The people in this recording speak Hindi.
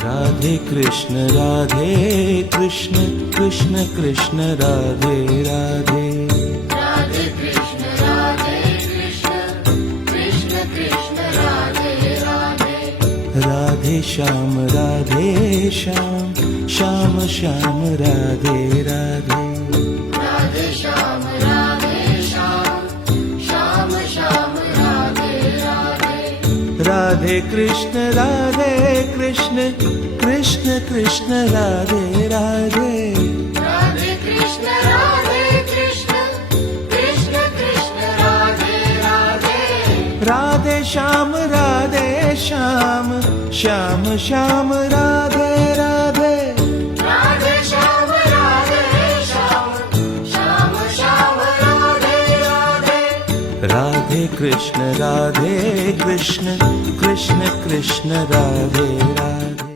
राधे कृष्ण कृष्ण कृष्ण राधे राधे। राधे कृष्ण कृष्ण कृष्ण राधे राधे। राधे श्याम श्याम श्याम श्याम राधे राधे। राधे श्याम श्याम श्याम राधे राधे। राधे कृष्ण कृष्ण कृष्ण राधे राधे। राधे कृष्ण कृष्ण कृष्ण राधे राधे। राधे श्याम श्याम श्याम श्याम राधे राधे। राधे श्याम श्याम श्याम राधे राधे। राधे कृष्ण कृष्ण कृष्ण कृष्ण राधे राधे।